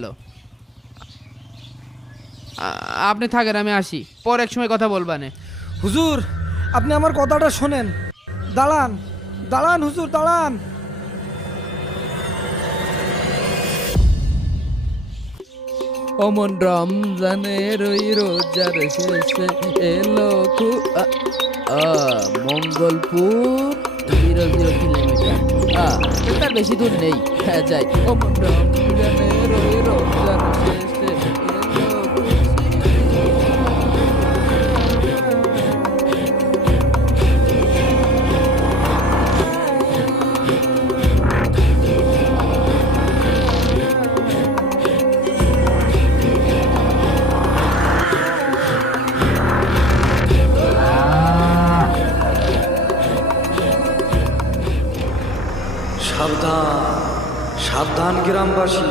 Hello, আপনি থাকেন, আমি আসি, পরে এক সময় কথা বলবানে। হুজুর, আপনি আমার কথাটা শোনেন। দাঁড়ান, দাঁড়ান হুজুর, দাঁড়ান। অমন রমজানের ওই রোজার শেষে এলো মঙ্গলপুর 0 কিলোমিটার। তার বেশি দূর নেই। হ্যাঁ, যাই। অমন রমজানের ওই রোজার শেষে এলো সাবধান, সাবধান গ্রামবাসী।